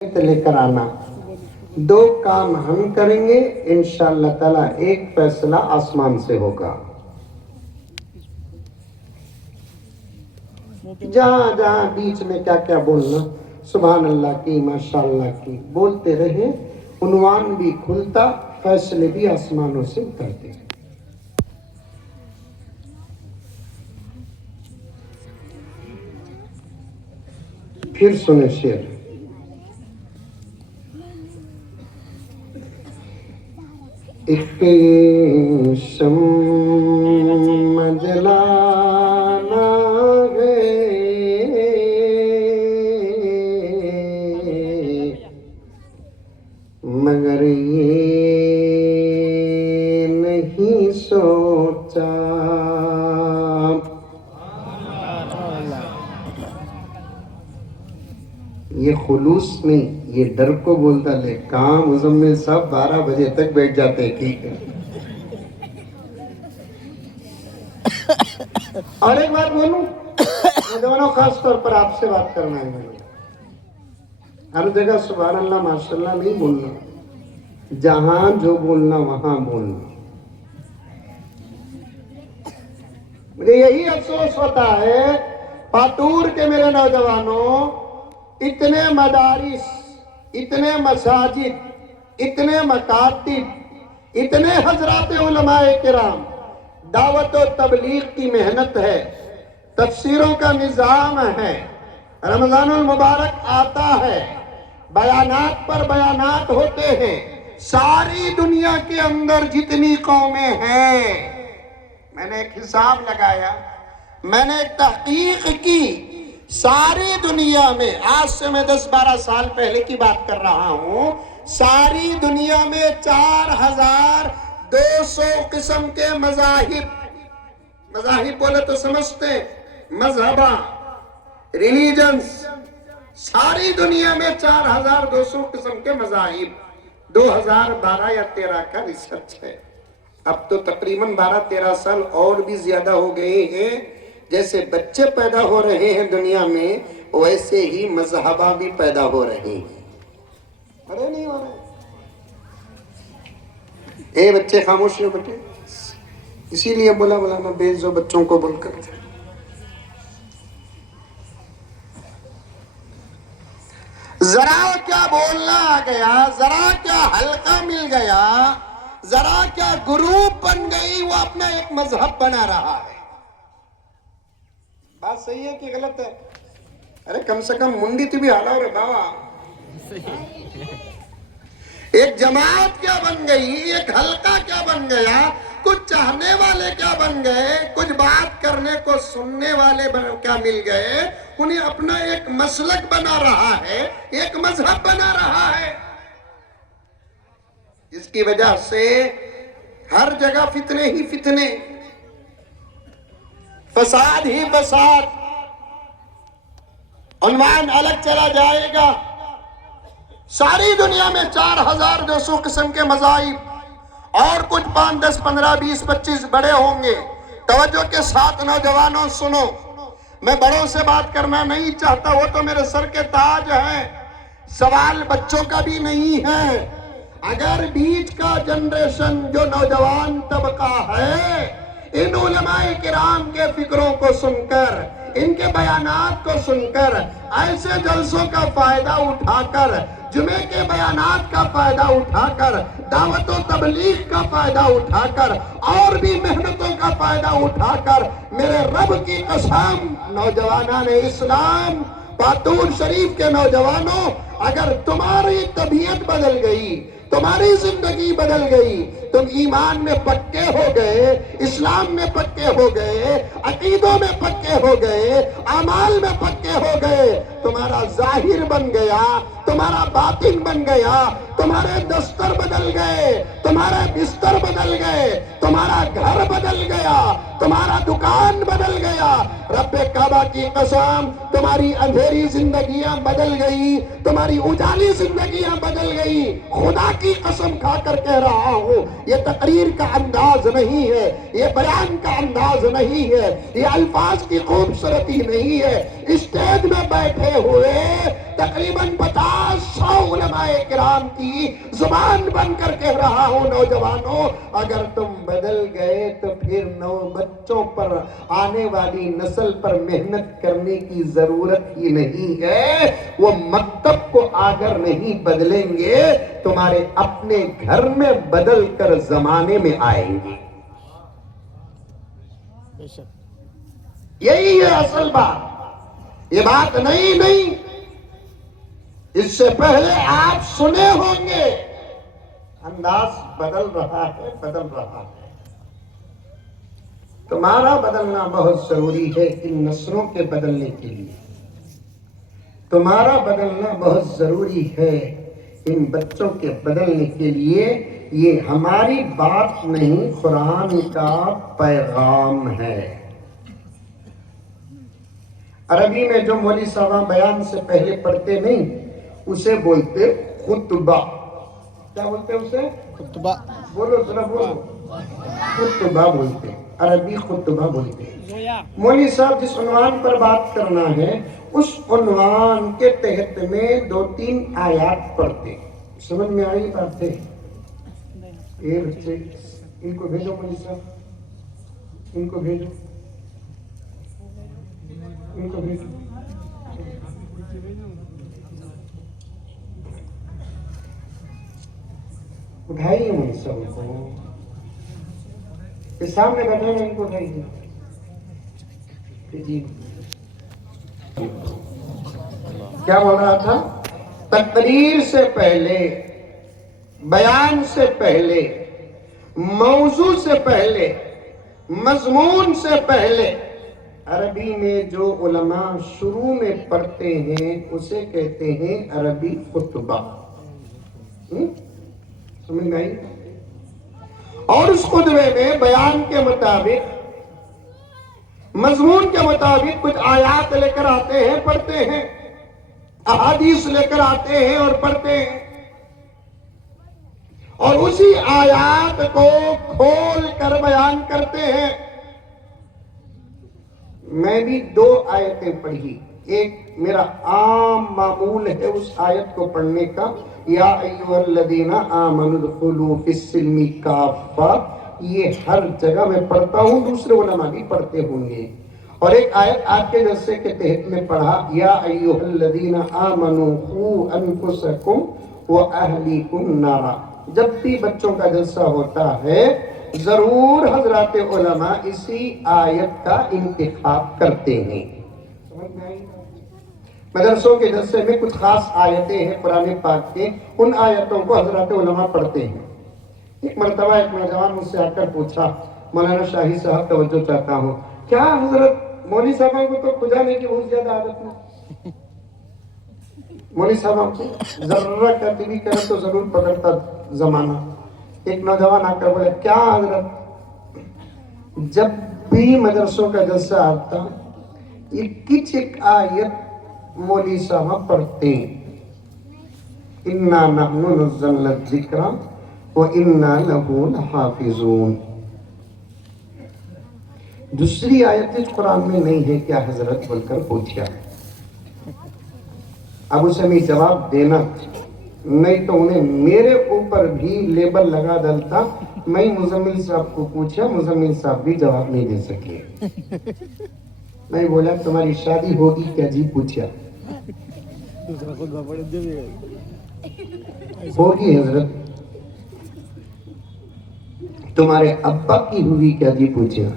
لے کر آنا. دو کام ہم کریں گے انشاءاللہ تعالیٰ، ایک فیصلہ آسمان سے ہوگا. جہاں جہاں بیچ میں کیا کیا بولنا، سبحان اللہ کی ماشاءاللہ کی بولتے رہے، عنوان بھی کھلتا، فیصلے بھی آسمانوں سے اترتے. پھر سنیں شعر. ایک شمع جلانا ہے مگر یہ نہیں سوچا. یہ خلوص نہیں، یہ ڈر کو بولتا لے. کہاں مزمل صاحب 12 بجے تک بیٹھ جاتے ہیں. ٹھیک ہے. اور ایک بات بولوں، نوجوانوں خاص طور پر آپ سے بات کرنا ہے. ہر جگہ سبحان اللہ ماشاءاللہ نہیں بولنا، جہاں جو بولنا وہاں بولنا. مجھے یہی افسوس ہوتا ہے پاتور کے میرے نوجوانوں، اتنے مدارس، اتنے مساجد، اتنے مکاتب، اتنے حضرات علماء کرام، دعوت و تبلیغ کی محنت ہے، تفسیروں کا نظام ہے، رمضان المبارک آتا ہے، بیانات پر بیانات ہوتے ہیں. ساری دنیا کے اندر جتنی قومیں ہیں، میں نے ایک حساب لگایا، میں نے ایک تحقیق کی، ساری دنیا میں، آج سے میں 10-12 سال پہلے کی بات کر رہا ہوں، ساری دنیا میں 4200 قسم کے مذاہب بولے تو سمجھتے، مذہبہ، ریلیجنز، ساری دنیا میں 4200 قسم کے مذاہب. 2012 یا 13 کا ریسرچ ہے. اب تو تقریباً 12-13 سال اور بھی زیادہ ہو گئے ہیں. جیسے بچے پیدا ہو رہے ہیں دنیا میں، ویسے ہی مذہبہ بھی پیدا ہو رہے ہیں. بڑے نہیں ہو رہے. اے بچے خاموش ہو بیٹے، اسی لیے بولا میں بیچ دو بچوں کو بول کر. ذرا کیا بولنا آ گیا، ذرا کیا حلقہ مل گیا، ذرا کیا گروپ بن گئی، وہ اپنا ایک مذہب بنا رہا ہے. بات صحیح ہے کہ غلط ہے؟ ارے کم سے کم منڈی تو بھی حالا ہو رہا بابا. ایک جماعت کیا بن گئی، ایک حلقہ کیا بن گیا، کچھ چاہنے والے کیا بن گئے، کچھ بات کرنے کو سننے والے کیا مل گئے. انہیں اپنا ایک مسلک بنا رہا ہے، ایک مذہب بنا رہا ہے، جس کی وجہ سے ہر جگہ فتنے ہی فتنے، فساد ہی فساد. عنوان الگ چلا جائے گا. ساری دنیا میں 4200 قسم کے مذاہب، اور کچھ 5, 10, 15, 20, 25 بڑے ہوں گے. توجہ کے ساتھ نوجوانوں سنو، میں بڑوں سے بات کرنا نہیں چاہتا، وہ تو میرے سر کے تاج ہیں. سوال بچوں کا بھی نہیں ہے. اگر بیچ کا جنریشن جو نوجوان طبقہ ہے، ان علماء کرام کے فکروں کو سن کر، ان کے بیانات کو سن کر، ایسے جلسوں کا فائدہ اٹھا کر، جمعے کے بیانات کا فائدہ اٹھا کر، دعوت و تبلیغ کا فائدہ اٹھا کر، اور بھی محنتوں کا فائدہ اٹھا کر، میرے رب کی قسم، نوجوانان اسلام، پاتور شریف کے نوجوانوں، اگر تمہاری طبیعت بدل گئی، تمہاری زندگی بدل گئی، تم ایمان میں پکے ہو گئے، اسلام میں پکے ہو گئے، عقیدوں میں پکے ہو گئے، اعمال میں پکے ہو گئے، تمہارا ظاہر بن گیا، تمہارا باطن بن گیا، تمہارے دستر بدل گئے، تمہارے بستر بدل گئے، تمہارا گھر بدل گیا، تمہارا دکان بدل گیا. رب کعبہ کی قسم، تمہاری اندھیری زندگیاں بدل گئی، تمہاری اجالی زندگیاں بدل گئی. خدا کی قسم کھا کر کہہ رہا ہوں، یہ تقریر کا انداز نہیں ہے، یہ بیان کا انداز نہیں ہے، یہ الفاظ کی خوبصورتی نہیں ہے. اسٹیج میں بیٹھے ہوئے تقریباً 50-100 علماء کرام کی زبان بن کر کہہ رہا ہوں نوجوانوں، اگر تم بدل گئے تو پھر بچوں پر، آنے والی نسل پر محنت کرنے کی ضرورت ہی نہیں ہے۔ وہ مکتب کو اگر نہیں بدلیں گے تمہارے اپنے گھر میں بدل کر زمانے میں آئیں گے۔ یہی ہے اصل بات، یہ بات نہیں۔ اس سے پہلے آپ سنے ہوں گے، انداز بدل رہا ہے۔ تمہارا بدلنا بہت ضروری ہے ان نسلوں کے بدلنے کے لیے، تمہارا بدلنا بہت ضروری ہے ان بچوں کے بدلنے کے لیے۔ یہ ہماری بات نہیں، قرآن کا پیغام ہے۔ عربی میں جو مولوی صاحب بیان سے پہلے پڑھتے نہیں، اسے بولتے خطبہ۔ کیا بولتے اسے؟ خطبہ۔ بولو ذرا بولو۔ خطبہ بولتے، عربی خطبہ بولتے۔ مولوی صاحب جس عنوان پر بات کرنا ہے اس عنوان کے تحت میں 2-3 آیات پڑھتے۔ سمجھ میں آئی بات ہے؟ یہ بچے ان کو بھیجو، مولوی صاحب ان کو بھیجو، ان کو بھیجو۔ اٹھائیے مولوی صاحب کو، اس سامنے بیٹھے ہیں، ان کو اٹھائیے جی۔ کیا بول رہا تھا؟ تقریر سے پہلے، بیان سے پہلے، موضوع سے پہلے، مضمون سے پہلے عربی میں جو علماء شروع میں پڑھتے ہیں اسے کہتے ہیں عربی خطبہ۔ سمجھ میں آئی؟ اور اس خطبے میں بیان کے مطابق، مضمون کے مطابق کچھ آیات لے کر آتے ہیں، پڑھتے ہیں، احادیث لے کر آتے ہیں اور پڑھتے ہیں، اور اسی آیات کو کھول کر بیان کرتے ہیں۔ میں بھی 2 آیتیں پڑھی، ایک میرا عام معمول ہے اس آیت کو پڑھنے کا، یا ایھا الذین آمنوا ادخلوا فی السلم کافہ، یہ ہر جگہ میں پڑھتا ہوں، دوسرے علماء بھی پڑھتے ہوں گے۔ اور ایک آیت آپ کے جلسے کے تحت میں پڑھا، یا ایھا الذین آمنوا قوا انفسکم واہلیکم نارا۔ جب بھی بچوں کا جلسہ ہوتا ہے ضرور حضرات علماء اسی آیت کا انتخاب کرتے ہیں۔ سمجھ میں آئی؟ مدرسوں کے جلسے میں کچھ خاص آیتیں ہیں قرآن پاک کے، ان آیتوں کو حضرات علماء پڑھتے ہیں۔ ایک مرتبہ ایک نوجوان مجھ سے آ کر پوچھا، مولانا شاہی صاحب توجہ چاہتا ہوں، کیا حضرت مولوی صاحبوں کو تو بجانے کی بہت زیادہ عادت ہے، مولوی صاحبوں کو ذرہ کرتی بھی کرے تو ضرور پکڑتا زمانہ۔ ایک نوجوان آ کر بولے، کیا حضرت جب بھی مدرسوں کا جلسہ آتا یہ کچھ ایک آیت مولوی صاحب پڑھتے ہیں، اِنَّا نَحْنُ نَزَّلْنَا الذِّكْرَ وَإِنَّا لَهُ لَحَافِظُونَ۔ دوسری آیت اس قرآن میں نہیں ہے کیا حضرت بول کر پوچھا۔ اب اسے میں جواب دینا، نہیں تو انہیں میرے اوپر بھی لیبل لگا ڈالتا۔ میں مزمل صاحب کو پوچھا، مزمل صاحب بھی جواب نہیں دے سکے۔ میں بولا تمہاری شادی ہوگی کیا جی؟ پوچھا ہوگی حضرت۔ تمہارے ابا کی ہوئی کیا جی؟ پوچھا۔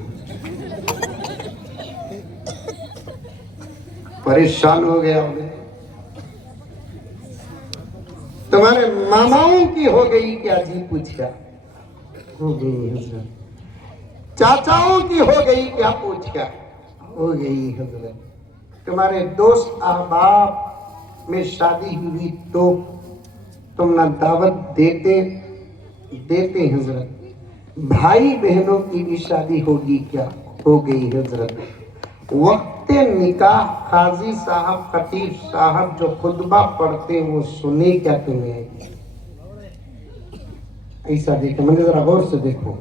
پریشان ہو گیا ہوں۔ تمہارے ماماؤں کی ہو گئی کیا جی؟ پوچھا۔ ہو گئی حضرت۔ چاچاؤں کی ہو گئی کیا؟ پوچھا۔ ہو گئی حضرت۔ تمہارے دوست احباب میں شادی ہوئی تو تم نہ دعوت دیتے حضرت۔ بھائی بہنوں کی بھی شادی ہوگی کیا؟ ہو گئی حضرت۔ وقت نکاح قاضی صاحب، خطیب صاحب جو خطبہ پڑھتے وہ سنے کیا تمہیں؟ ایسا دیکھو، میں نے ذرا غور سے دیکھو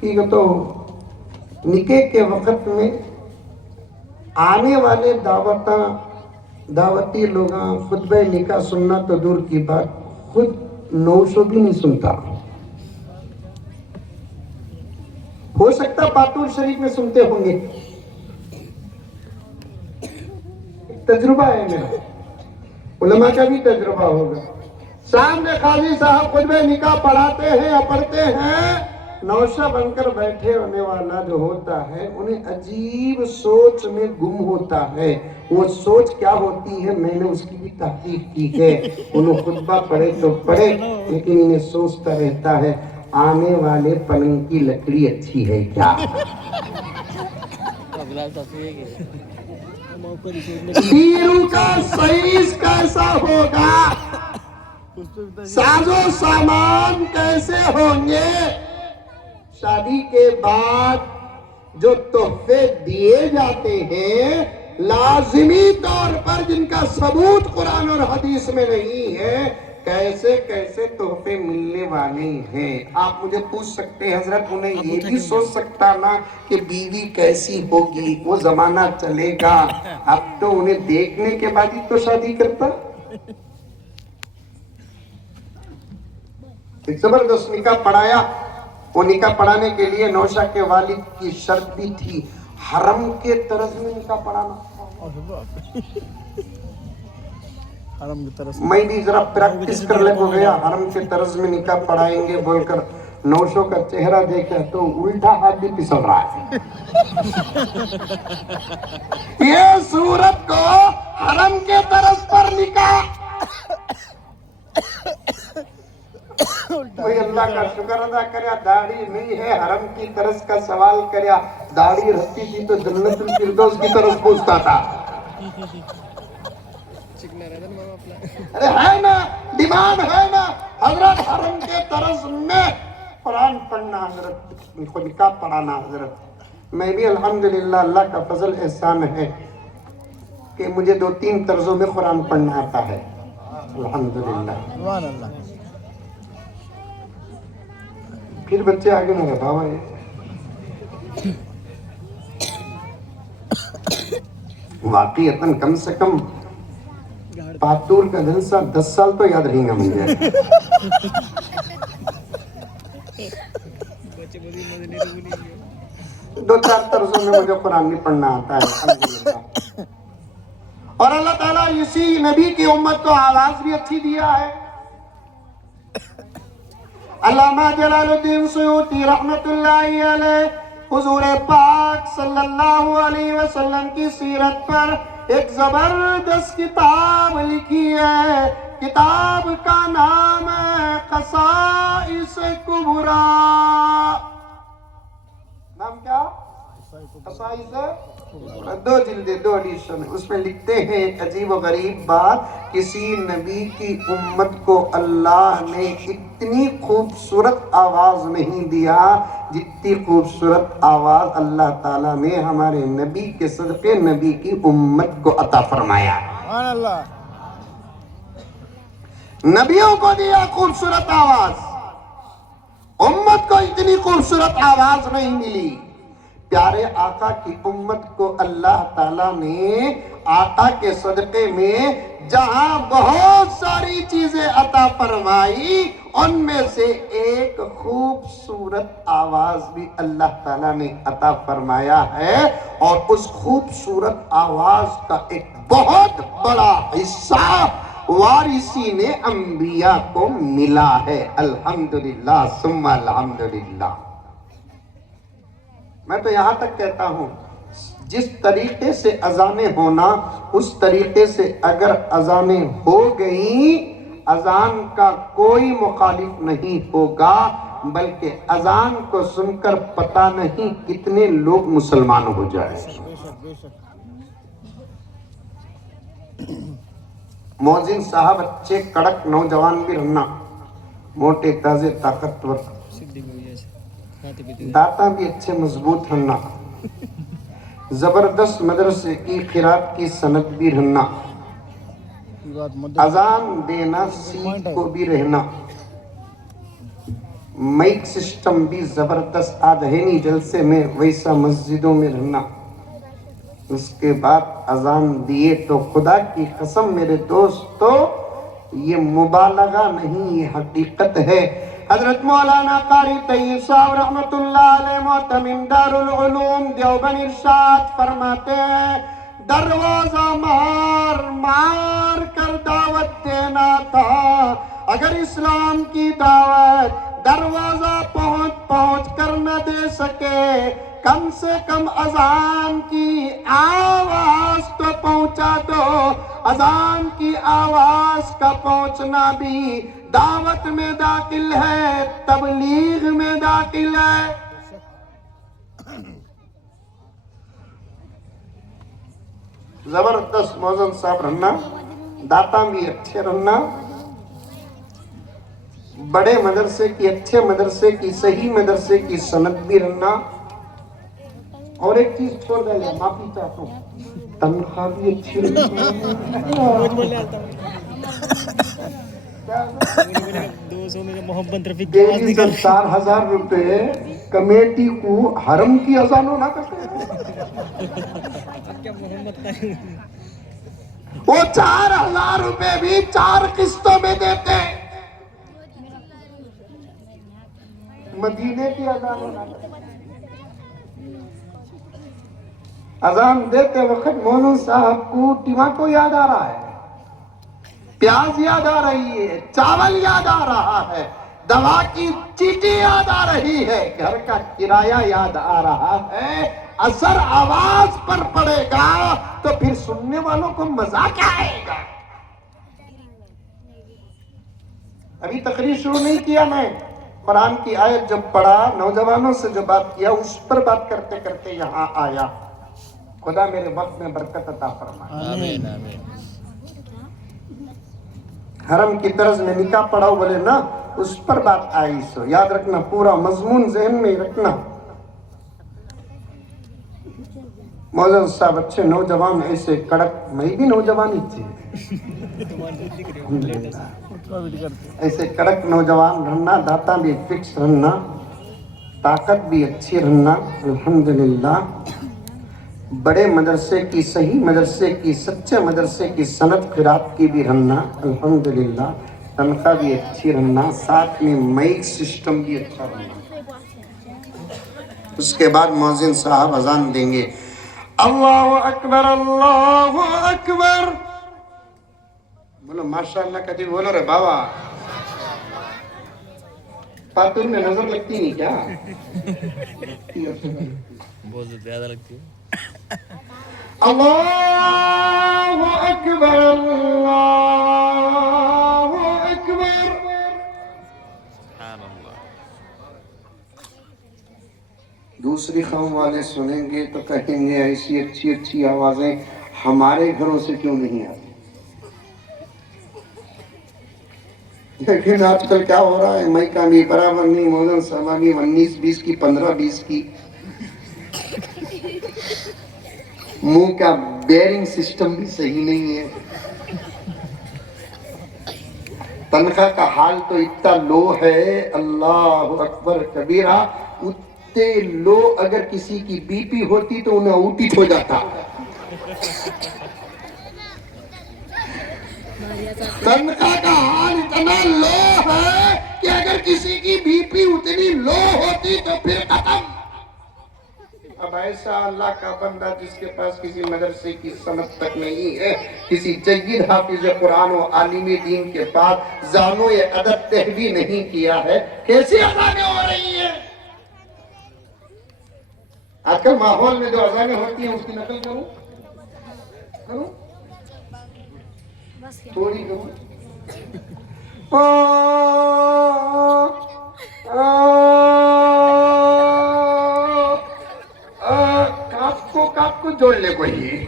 کہ تو نکاح کے وقت میں آنے والے دعوتاں دعوتی لوگ خطبہ نکاح سننا تو دور کی بات، خود 900 بھی نہیں سنتا. ہو سکتا پاتور شریف میں سنتے ہوں گے. تجربہ ہے میرا، علماء کا بھی تجربہ ہوگا. سامنے قاضی صاحب خطبہ نکاح پڑھاتے ہیں یا پڑھتے ہیں، نوشہ بن کر بیٹھے ہونے والا جو ہوتا ہے انہیں عجیب سوچ میں گم ہوتا ہے. وہ سوچ کیا ہوتی ہے میں نے اس کی بھی تحقیق کی ہے. انہوں خطبہ پڑھے تو پڑھے لیکن انہیں سوچتا رہتا ہے آنے والے پلنگ کی لکڑی اچھی ہے کیا، بیرو کا سائز کیسا ہوگا، ساز و سامان کیسے ہوں گے. شادی کے بعد جو تحفے دیے جاتے ہیں لازمی طور پر جن کا ثبوت قرآن اور حدیث میں نہیں ہے، کیسے کیسے تحفے ملنے والے ہیں. آپ مجھے پوچھ سکتے ہیں حضرت انہیں یہ بھی سوچ سکتا نا کہ بیوی کیسی ہوگی، وہ زمانہ چلے گا. اب تو انہیں دیکھنے کے بعد ہی تو شادی کرتا. ایک زبردست نکاح پڑھایا. وہ نکاح پڑھانے کے لیے نوشہ کے والد کی شرط بھی تھی حرم کے طرز میں نکاح پڑھانا. میں بھی ذرا پریکٹس کر لے کو گیا، حرم کے طرز میں نکاح پڑھائیں گے بول کر نوشوں کا چہرہ دیکھا تو الٹا ہاتھ بھی پسل رہا ہے. یہ صورت کو حرم کے طرز پر نکاح. کوئی اللہ کا شکر ادا کریا داڑھی نہیں ہے حرم کی طرز کا سوال کریا. داڑھی رہتی تھی تو جنت الفردوس کی طرز پوچھتا تھا. ارے ہے نا ڈیمانڈ ہے نا حضرت حرم کے طرز میں قرآن پڑھنا حضرت، نکاح پڑھانا حضرت. میں بھی الحمدللہ اللہ کا فضل احسان ہے کہ مجھے 2-3 طرزوں میں قرآن پڑھنا آتا ہے الحمدللہ. پھر بچے آگے نہ رہا بھائی. واقعیتاً کم سے کم پاتور کا جلسہ 10 سال تو یاد رہیں گا مجھے. 2-4 طرزوں میں مجھے قرآن بھی پڑھنا آتا ہے الحمدللہ. اور اللہ تعالیٰ اسی نبی کی امت کو آواز بھی اچھی دیا ہے. علامہ جلال الدین سیوطی رحمت اللہ علیہ حضور پاک صلی اللہ علیہ وسلم کی سیرت پر ایک زبردست کتاب لکھی ہے. کتاب کا نام ہے قصائص کبریٰ. نام کیا؟ قصائص 2 جلدیں 2 ایڈیشن. اس میں لکھتے ہیں ایک عجیب و غریب بات، کسی نبی کی امت کو اللہ نے اتنی خوبصورت آواز نہیں دیا جتنی خوبصورت آواز اللہ تعالیٰ نے ہمارے نبی کے صدقے نبی کی امت کو عطا فرمایا. سبحان اللہ. نبیوں کو دیا خوبصورت آواز، امت کو اتنی خوبصورت آواز نہیں ملی. پیارے آقا کی امت کو اللہ تعالیٰ نے آقا کے صدقے میں جہاں بہت ساری چیزیں عطا فرمائی، ان میں سے ایک خوبصورت آواز بھی اللہ تعالیٰ نے عطا فرمایا ہے. اور اس خوبصورت آواز کا ایک بہت بڑا حصہ وارثین انبیاء کو ملا ہے. الحمدللہ ثم الحمدللہ. میں تو یہاں تک کہتا ہوں جس طریقے سے اذانیں ہونا اس طریقے سے اگر اذانیں ہو گئیں، اذان کا کوئی مخالف نہیں ہوگا، بلکہ اذان کو سن کر پتہ نہیں کتنے لوگ مسلمان ہو جائیں. مؤذن صاحب اچھے کڑک نوجوان بھی رہنا، موٹے تازے طاقتور، داتا بھی اچھے مضبوط رہنا، زبردست مدرسے کی قرات کی سند بھی رہنا، اذان دینا سیکھ کو بھی رہنا، مائک سسٹم بھی زبردست آدھینی جلسے میں ویسا مسجدوں میں رہنا، اس کے بعد اذان دیے تو خدا کی قسم میرے دوستو یہ مبالغہ نہیں، یہ حقیقت ہے۔ حضرت مولانا قاری طیب صاحب رحمت اللہ علیہ معتمم دارالعلوم دیوبند ارشاد فرماتے ہیں دروازہ مار مار کر دعوت دینا تھا، اگر اسلام کی دعوت دروازہ پہنچ کر نہ دے سکے کم سے کم اذان کی آواز تو پہنچا دو۔ اذان کی آواز کا پہنچنا بھی دعوت میں داخل ہے، تبلیغ میں داخل ہے۔ زبردست موزن صاحب رہنا، داتا بھی اچھے رہنا، بڑے مدرسے کی اچھے مدرسے کی صحیح مدرسے کی سند بھی رہنا۔ اور ایک چیز چھوڑ دے لیا، معافی چاہتا ہوں، تنخواہ بھی اچھی رہنا۔ 200 میں محمد رفیق ڈیلی 4,000 روپے کمیٹی کو حرم کی اذانوں نہ کرتے وہ 4,000 روپے بھی 4 قسطوں میں دیتے، مدینے کی اذانوں نہ کرتے۔ اذان دیتے وقت مولانا صاحب کو ٹماٹو یاد آ رہا ہے، پیاز یاد آ رہی ہے، چاول یاد آ رہا ہے، دوا کی چیٹی یاد آ رہی ہے، گھر کا کرایہ یاد آ رہا ہے۔ اثر آواز پر پڑے گا تو پھر سننے والوں کو مزہ کیا آئے گا؟ ابھی تقریر شروع نہیں کیا میں، قرآن کی آیت جب پڑھا، نوجوانوں سے جو بات کیا اس پر بات کرتے کرتے یہاں آیا۔ خدا میرے وقت میں برکت عطا فرمائے۔ آمین آمین۔ حرم کی طرز میں نکاح پڑھاؤ بولے نا، اس پر بات آئی، سو یاد رکھنا، پورا مضمون ذہن میں رکھنا۔ مولانا صاحب اچھے نوجوان ایسے کڑک، میں بھی نوجوان ہی تھی، ایسے کڑک نوجوان رہنا، داتا بھی فکس رہنا، طاقت بھی اچھی رہنا، الحمدللہ۔ بڑے مدرسے کی، صحیح مدرسے کی، سچے مدرسے کی سند قرات کی بھی رہنا، الحمدللہ۔ تنخواہ بھی اچھی رہنا، ساتھ میں مائک سسٹم بھی اچھا رہنا۔ اس کے بعد مؤذن صاحب اذان دیں گے، اللہ اکبر اللہ اکبر، بولو ماشاءاللہ کہتے بولو رے بابا، پاتور میں نظر لگتی نہیں کیا؟ بہت زیادہ لگتی ہے۔ اللہ اکبر اللہ اکبر۔ سبحان اللہ۔ دوسری قوم والے سنیں گے تو کہیں گے ایسی اچھی اچھی آوازیں ہمارے گھروں سے کیوں نہیں آتی؟ لیکن آج کل کیا ہو رہا ہے، مائکہ بھی برابر نہیں، موزن سما بھی 19-20 کی، 15-20 کی، منہ کا بیرنگ سسٹم بھی صحیح نہیں ہے، تنخواہ کا حال تو اتنا لو ہے، اللہ اکبر کبیرہ، اتنے لو اگر کسی کی بی پی ہوتی تو انہیں اوٹیٹ ہو جاتا۔ تنخواہ کا حال اتنا لو ہے کہ اگر کسی کی بی پی اتنی لو ہوتی تو پھر ختم۔ اب ایسا اللہ کا بندہ جس کے پاس کسی مدرسے کی سند تک نہیں ہے، کسی جید حافظ قرآن و عالم دین کے پاس زانو ادب تہ بھی نہیں کیا ہے، کیسی اذانیں ہو رہی ہیں؟ آج کل ماحول میں جو اذانیں ہوتی ہیں اس کی نقل کروں؟ تھوڑی کروں؟ کاف کو جوڑ لے کوئی۔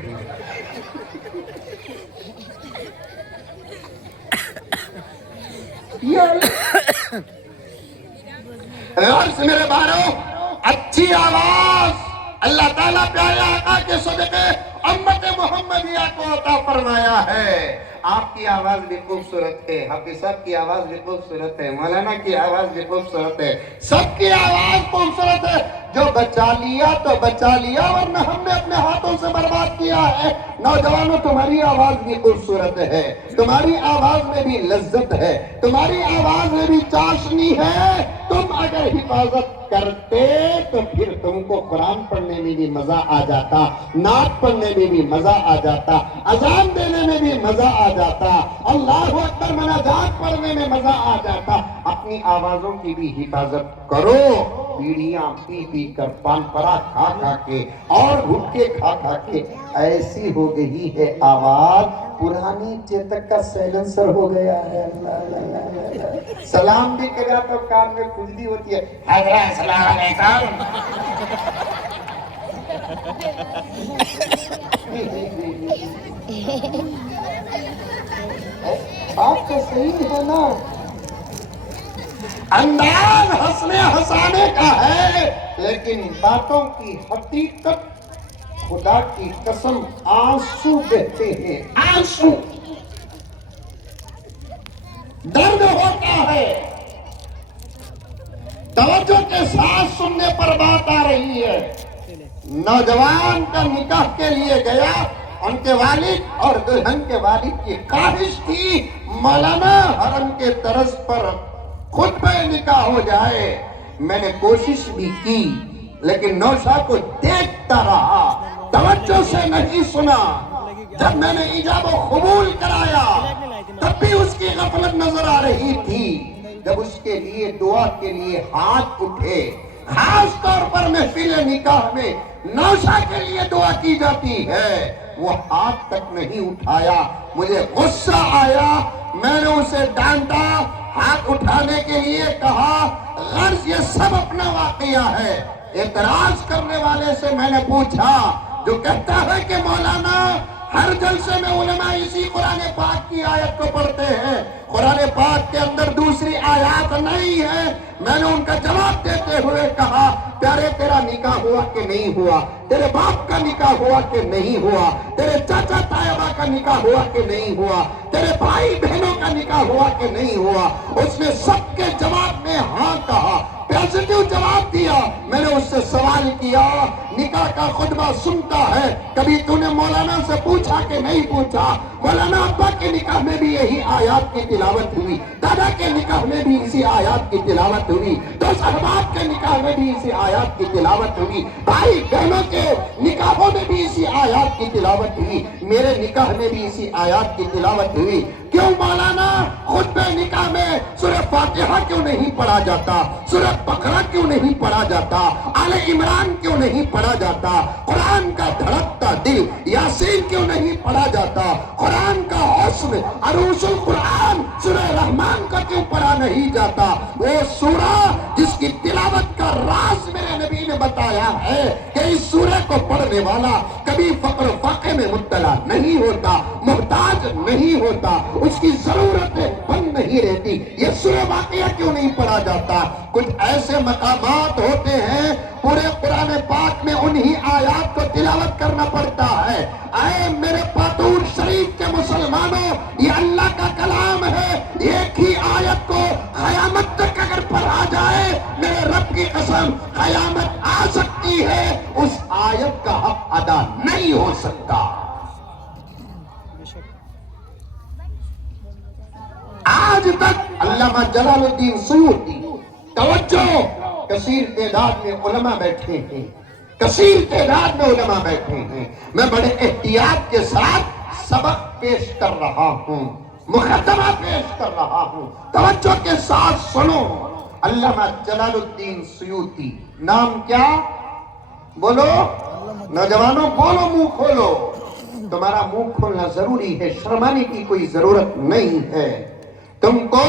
غرض میرے بارو، اچھی آواز اللہ تعالیٰ پیارے آقا کے صدقے امت محمدیہ کو عطا فرمایا ہے۔ آپ کی آواز بھی خوبصورت ہے، حافظ صاحب کی آواز بھی خوبصورت ہے، مولانا کی آواز بھی خوبصورت ہے، سب کی آواز خوبصورت ہے، جو بچا لیا تو بچا لیا، ورنہ ہم نے اپنے ہاتھوں سے برباد کیا ہے۔ نوجوانوں، تمہاری آواز بھی خوبصورت ہے، تمہاری آواز میں بھی لذت ہے، تمہاری آواز میں بھی چاشنی ہے۔ تم اگر حفاظت کرتے تو پھر تم کو قرآن پڑھنے میں بھی مزہ آ جاتا، نعت پڑھنے میں بھی مزہ آ جاتا، اذان دینے میں بھی مزہ آ جاتا، اللہ اکبر مناجات پڑھنے میں مزہ آ جاتا۔ اپنی آوازوں کی بھی حفاظت کرو۔ بیڑیاں پی پی کر، پان پرا کھا کھا کے اور گھٹکے کھا کھا کے ایسی ہو گئی ہے آواز، پرانی چیتک کا سیلنسر ہو گیا ہے۔ سلام بھی کرا تو کان میں کھجلی ہوتی ہے، حضرت السلام علیکم۔ بات تو صحیح ہے نا، انداز ہنسنے ہنسانے کا ہے، لیکن باتوں کی حقیقت خدا کی قسم آنسو بہتے ہیں، آنسو۔ درد ہوتا ہے۔ توجہ کے ساتھ سننے پر بات آ رہی ہے۔ نوجوان کا نکاح کے لیے گیا، ان کے والد اور دلہن کے والد کی خواہش تھی مولانا حرم کے طرز پر خطبہ نکاح ہو جائے۔ میں نے کوشش بھی کی، لیکن نوشا کو دیکھتا رہا، توجہ سے نہیں سنا۔ جب میں نے ایجاب و قبول کرایا تب بھی اس کی غفلت نظر آ رہی تھی۔ جب اس کے لیے دعا کے لیے ہاتھ اٹھے، خاص طور پر محفل نکاح میں نوشا کے لیے دعا کی جاتی ہے، وہ ہاتھ تک نہیں اٹھایا۔ مجھے غصہ آیا، میں نے اسے ڈانٹا، ہاتھ اٹھانے کے لیے کہا۔ غرض یہ سب اپنا واقعہ ہے۔ اعتراض کرنے والے سے میں نے پوچھا، جو کہتا ہے کہ مولانا ہر جلسے میں علماء اسی قرآن پاک کی آیت کو پڑھتے ہیں، قرآن پاک کے اندر دوسری آیات نہیں ہے۔ میں نے ان کا جواب دیتے ہوئے کہا، پیارے تیرا نکاح ہوا کہ نہیں ہوا؟ تیرے باپ کا نکاح ہوا کہ نہیں ہوا؟ تیرے چاچا تایبہ کا نکاح ہوا کہ نہیں ہوا؟ تیرے بھائی بہنوں کا نکاح ہوا کہ نہیں ہوا؟ اس نے سب کے جواب میں ہاں کہا، پازیٹیو جواب دیا۔ میں نے اس سے سوال کیا، نکاح کا خطبہ سنتا ہے، کبھی تو نے مولانا سے پوچھا کہ نہیں پوچھا؟ مولانا ابا کے نکاح میں بھی یہی آیات کی تلاوت ہوئی، دادا کے نکاح میں بھی اسی آیات کی تلاوت ہوئی، دوست احباب کے نکاح میں بھی اسی آیات کی تلاوت ہوئی، بھائی بہنوں کے نکاحوں میں بھی اسی آیات کی تلاوت ہوئی، میرے نکاح میں بھی اسی آیات کی تلاوت ہوئی۔ کیوں مولانا خطبہ نکاح میں سورہ فاتحہ کیوں نہیں پڑھا جاتا؟ سورہ بقرہ کیوں نہیں پڑھا جاتا؟ آل عمران کیوں نہیں پڑھا جاتا؟ قرآن کا دھڑکتا دل یاسین کیوں نہیں پڑھا جاتا؟ قرآن کا حسن عروس القرآن سورہ رحمان کا کیوں پڑھا نہیں جاتا؟ وہ سورہ جس کی تلاوت کا راز میرے نبی نے بتایا ہے کہ اس سورہ کو پڑھنے والا کبھی فقر و فاقے میں مبتلا نہیں ہوتا، محتاج نہیں ہوتا، اس کی ضرورتیں بند نہیں رہتی۔ یہ سورہ واقعہ کیوں نہیں پڑھا جاتا؟ کچھ ایسے مقامات ہوتے ہیں پورے قرآن پاک میں انہی آیات کو تلاوت کرنا پڑتا ہے۔ اے میرے پاتور شریف کے مسلمانوں، یہ اللہ کا کلام ہے، ایک ہی آیت کو قیامت تک اگر پڑھا جائے، میرے رب کی قسم قیامت آ سکتی ہے، اس آیت کا حق ادا نہیں ہو سکتا۔ آج تک علامہ جلال الدین سیوطی، توجہ، کثیر تعداد میں علماء بیٹھے ہیں، کثیر تعداد میں علماء بیٹھے ہیں، میں بڑے احتیاط کے ساتھ سبق پیش کر رہا ہوں، مقدمہ پیش کر رہا ہوں، توجہ کے ساتھ سنو۔ علامہ جلال الدین سیوطی، نام کیا؟ بولو نوجوانوں، بولو، منہ کھولو۔ تمہارا منہ کھولنا ضروری ہے، شرمانے کی کوئی ضرورت نہیں ہے۔ تم کو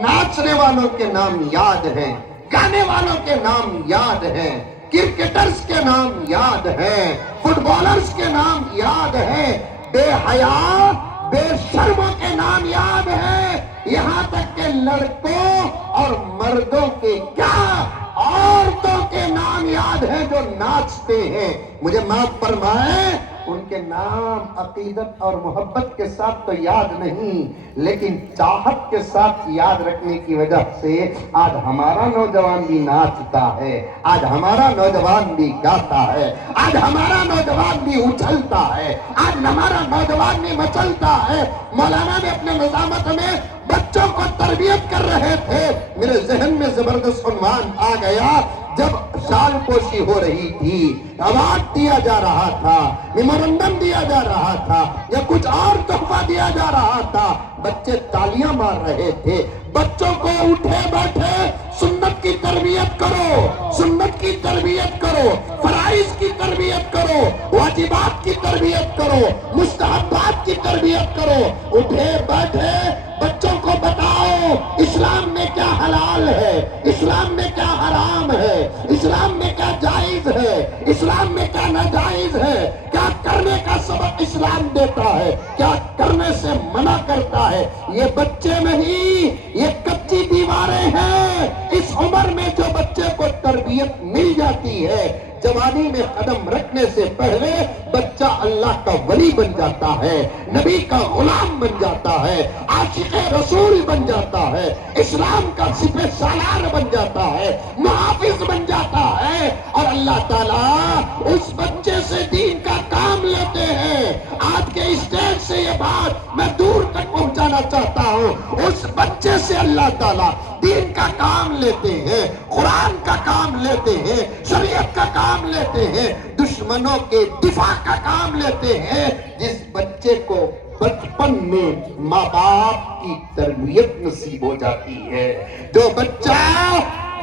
ناچنے والوں کے نام یاد ہیں، گانے والوں کے نام یاد ہیں، کرکٹرز کے نام یاد ہیں، فٹ بالرز کے نام یاد ہیں، بے حیا بے شرموں کے نام یاد ہیں، یہاں تک کہ لڑکوں اور مردوں کے کیا عورتوں کے نام یاد ہیں جو ناچتے ہیں۔ مجھے معاف فرمائیں، ان کے نام عقیدت اور محبت کے ساتھ تو یاد نہیں، لیکن چاہت کے ساتھ یاد رکھنے کی وجہ سے آج ہمارا نوجوان بھی ناچتا ہے، آج ہمارا نوجوان بھی گاتا ہے، آج ہمارا نوجوان بھی اچھلتا ہے، آج ہمارا نوجوان بھی مچلتا ہے۔ مولانا نے اپنے نظامت میں بچوں کو تربیت کر رہے تھے، میرے ذہن میں زبردست عنوان آ گیا، جب شال پوشی ہو رہی تھی، اوارڈ دیا جا رہا تھا، میمورنڈم دیا جا رہا تھا، یا کچھ اور تحفہ دیا جا رہا تھا، بچے تالیاں مار رہے تھے۔ بچوں کو اٹھے بیٹھے سنت کی تربیت کرو، سنت کی تربیت کرو، فرائض کی تربیت کرو، واجبات کی تربیت کرو، مستحبات کی تربیت کرو۔ اٹھے بیٹھے بچوں کو بتاؤ اسلام میں کیا حلال ہے، اسلام میں کیا حرام ہے، اسلام میں کیا جائز ہے، اسلام میں کیا ناجائز ہے، کیا کرنے کا سبق اسلام دیتا ہے، کیا کرنے سے منع کرتا ہے۔ یہ بچے نہیں، یہ کچی دیواریں ہیں۔ اس عمر میں جو بچے کو تربیت مل جاتی ہے، جوانی میں قدم رکھنے سے پہلے بچہ اللہ کا ولی بن جاتا ہے، نبی کا غلام بن جاتا ہے، عاشق رسول بن جاتا ہے، اسلام کا سپہ سالار بن جاتا ہے، محافظ بن جاتا ہے، اور اللہ تعالیٰ اس بچے سے دین کا کام لیتے ہیں۔ آج کے اسٹیج سے یہ بات میں دور تک پہنچانا چاہتا ہوں، اس بچے سے اللہ تعالیٰ دین کا کام لیتے ہیں، قرآن کا کام لیتے ہیں، شریعت کا کام لیتے ہیں، دشمنوں کے دفاع کا کام لیتے ہیں۔ جس بچے کو بچپن میں ماں باپ کی تربیت نصیب ہو جاتی ہے، جو بچہ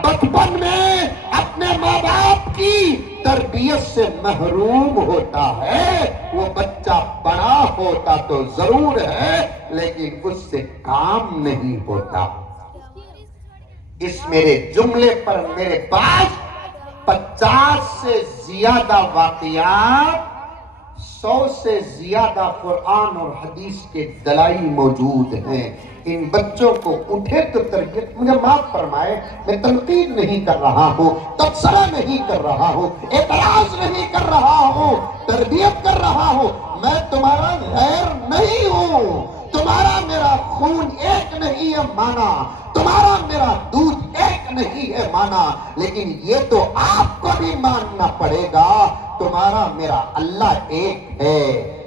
بچپن میں اپنے ماں باپ کی تربیت سے محروم ہوتا ہے، وہ بچہ بڑا ہوتا تو ضرور ہے لیکن اس سے کام نہیں ہوتا۔ اس میرے جملے پر میرے پاس 50 سے زیادہ واقعات، 100 سے زیادہ قرآن اور حدیث کے دلائل موجود ہیں۔ ان بچوں کو اٹھے تو تربیت، مجھے معاف فرمائے، میں تنقید نہیں کر رہا ہوں، تبصرہ نہیں کر رہا ہوں، اعتراض نہیں کر رہا ہوں، تربیت کر رہا ہوں۔ میں تمہارا غیر نہیں ہوں، تمہارا میرا خون ایک نہیں ہے مانا، تمہارا میرا دودھ ایک نہیں ہے مانا، لیکن یہ تو آپ کو بھی ماننا پڑے گا، تمہارا میرا اللہ ایک ہے،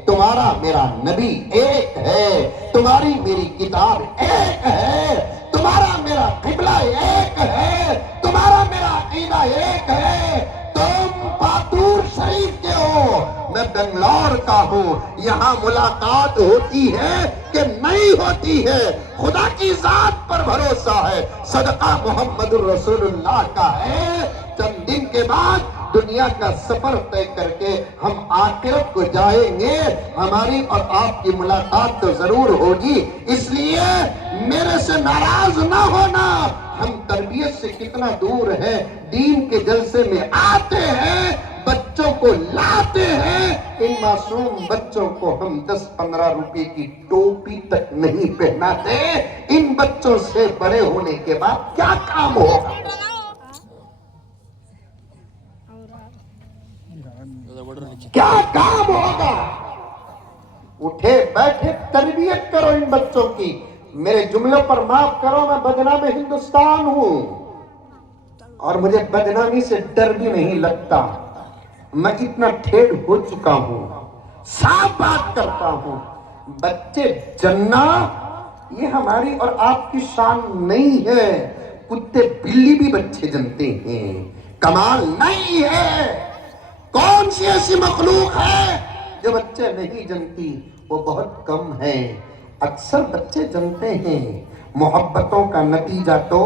تمہارا میرا نبی ایک ہے، تمہاری میری کتاب ایک ہے، تمہارا میرا قبلہ ایک ہے، تمہارا میرا عقیدہ ایک ہے۔ تم پاتور شریف کے ہو، میں بنگلور کا ہوں، یہاں ملاقات ہوتی ہے کہ نہیں ہوتی ہے، خدا کی ذات پر بھروسہ ہے، صدقہ محمد الرسول اللہ کا ہے۔ چند دن کے بعد دنیا کا سفر طے کر کے ہم آخرت کو جائیں گے، ہماری اور آپ کی ملاقات تو ضرور ہوگی، اس لیے میرے سے ناراض نہ ہونا۔ ہم تربیت سے کتنا دور ہیں، دین کے جلسے میں آتے ہیں، بچوں کو لاتے ہیں، ان معصوم بچوں کو ہم 10-15 روپے کی ٹوپی تک نہیں پہناتے، ان بچوں سے بڑے ہونے کے بعد کیا کام ہوگا؟ کیا کام ہوگا؟ اٹھے بیٹھے تربیت کرو ان بچوں کی۔ میرے جملوں پر معاف کرو، میں بدنام ہندوستان ہوں اور مجھے بدنامی سے ڈر بھی نہیں لگتا، میں اتنا ٹھیڑ ہو چکا ہوں، صاف بات کرتا ہوں۔ بچے جننا یہ ہماری اور آپ کی شان نہیں ہے، کتے بلی بھی بچے جنتے ہیں، کمال نہیں ہے۔ کون سی ایسی مخلوق ہے جو بچے نہیں جنتی؟ وہ بہت کم ہے، اکثر بچے جنتے ہیں۔ محبتوں کا نتیجہ تو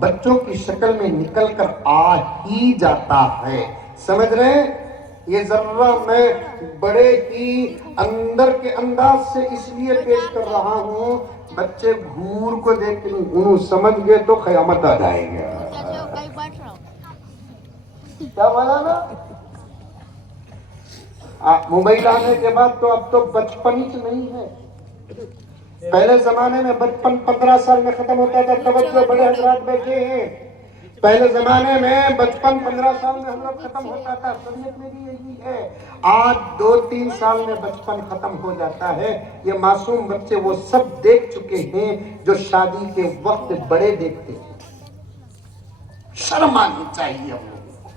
بچوں کی شکل میں نکل کر آ ہی جاتا ہے، سمجھ رہے ہیں؟ یہ ذرہ میں بڑے ہی اندر کے انداز سے اس لیے پیش کر رہا ہوں، بچے گھور کو دیکھ کے انہوں سمجھ گئے تو قیامت آ جائے گا۔ کیا بولا نا؟ موبائل آنے کے بعد تو اب تو بچپن ہی نہیں ہے۔ پہلے زمانے میں بچپن 15 سال میں ختم ہوتا تھا۔ توجہ بڑے حضرات بیٹھے ہیں، پہلے زمانے میں بچپن 15 سال میں ہم لوگ ختم ہوتا تھا، شریعت میں بھی یہی ہے۔ آج 2-3 سال میں بچپن ختم ہو جاتا ہے۔ یہ معصوم بچے وہ سب دیکھ چکے ہیں جو شادی کے وقت بڑے دیکھتے ہیں۔ شرم آنی چاہیے ہم لوگوں کو۔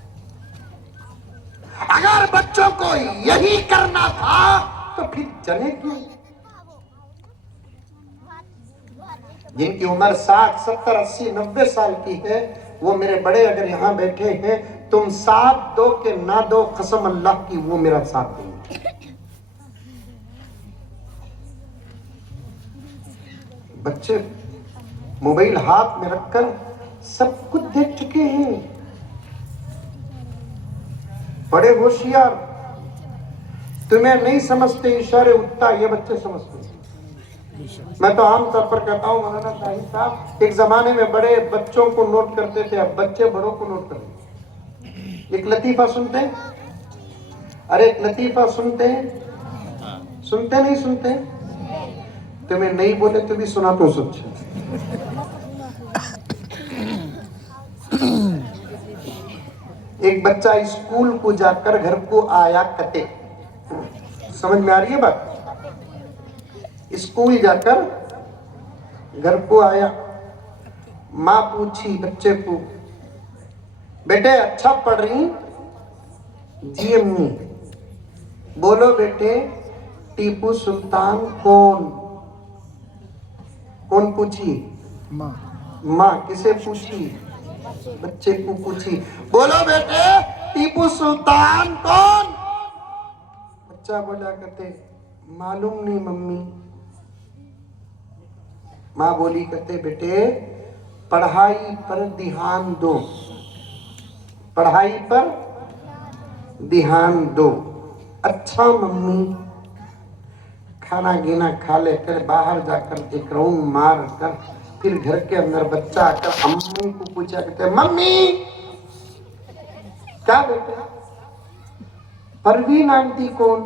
اگر بچوں کو یہی کرنا تھا تو پھر جنے کیوں؟ جن کی عمر 60 70 80 90 سال کی ہے، وہ میرے بڑے اگر یہاں بیٹھے ہیں، تم ساتھ دو کہ نہ دو، قسم اللہ کی وہ میرا ساتھ دیں گے۔ بچے موبائل ہاتھ میں رکھ کر سب کچھ دیکھ چکے ہیں، بڑے ہوشیار، تمہیں نہیں سمجھتے اشارے اٹھتا، یہ بچے سمجھتے ہیں۔ میں تو عام طور پر کہتا ہوں مولانا طاہر صاحب، ایک زمانے میں بڑے بچوں کو نوٹ کرتے تھے، اب بچے بڑوں کو نوٹ کرتے ہیں۔ ایک لطیفہ سنتے ہیں؟ ارے ایک لطیفہ سنتے ہیں؟ سنتے نہیں سنتے؟ تمہیں نہیں بولے تو بھی سنا تو سچ۔ ایک بچہ اسکول کو جا کر گھر کو آیا کتے، سمجھ میں آ رہی ہے بات؟ اسکول جا کر گھر کو آیا، ماں پوچھی بچے کو، بیٹے اچھا پڑھ رہی؟ جی امی۔ بولو بیٹے ٹیپو سلطان کون پوچھی؟ ماں۔ کسے پوچھی؟ بچے کو پوچھی۔ بولو بیٹے ٹیپو سلطان کون؟ بچہ بولا کرتے معلوم نہیں ممی۔ ماں بولی کرتے بیٹے پڑھائی پر دھیان دو، پڑھائی پر دھیان دو۔ اچھا ممی۔ کھانا گینا کھا لے کر باہر جا کر ایک راؤنڈ مار کر پھر گھر کے اندر بچہ آ کر امی کو پوچھا کرتے ممی کیا بیٹے پروین آنٹی کون؟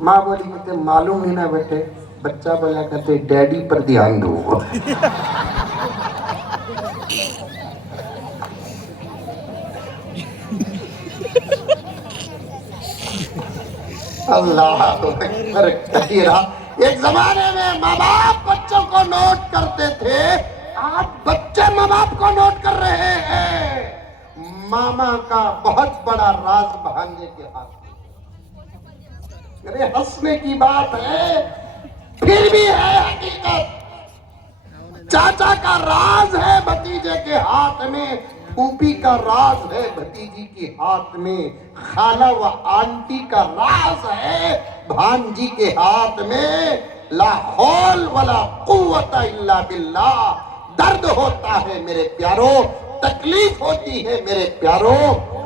ماں بولی کہتے معلوم نہیں نا بیٹے۔ بچہ بولا کہتے ڈیڈی پر دھیان دو۔ اللہ اکبر کبیرہ۔ ایک زمانے میں ماں باپ بچوں کو نوٹ کرتے تھے، آج بچے ماں باپ کو نوٹ کر رہے ہیں۔ ماما کا بہت بڑا راز بھانجے کے ہاتھ میں۔ ارے ہنسنے کی بات ہے، پھر بھی ہے حقیقت۔ چاچا کا راز ہے بھتیجے کے ہاتھ میں، پھوپھی کا راز ہے بھتیجی کے ہاتھ میں، خالہ و آنٹی کا راز ہے بھانجی کے ہاتھ میں۔ لا حول ولا قوت الا باللہ۔ درد ہوتا ہے میرے پیارو، تکلیف ہوتی ہے میرے پیارو۔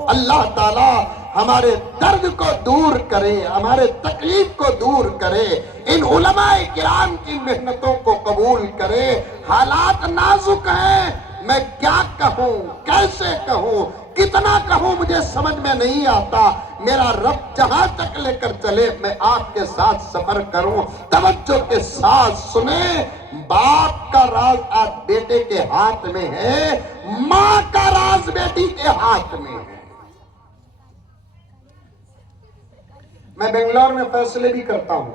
اللہ تعالی ہمارے درد کو دور کرے، ہمارے تکلیف کو دور کرے، ان علماء کرام کی محنتوں کو قبول کرے۔ حالات نازک ہیں، میں کیا کہوں، کیسے کہوں، کتنا کہوں مجھے سمجھ میں نہیں آتا۔ میرا رب جہاں تک لے کر چلے میں آپ کے ساتھ سفر کروں۔ توجہ کے ساتھ سنیں، باپ کا راز آج بیٹے کے ہاتھ میں ہے، ماں کا راز بیٹی کے ہاتھ میں ہے۔ میں بنگلور میں فیصلے بھی کرتا ہوں،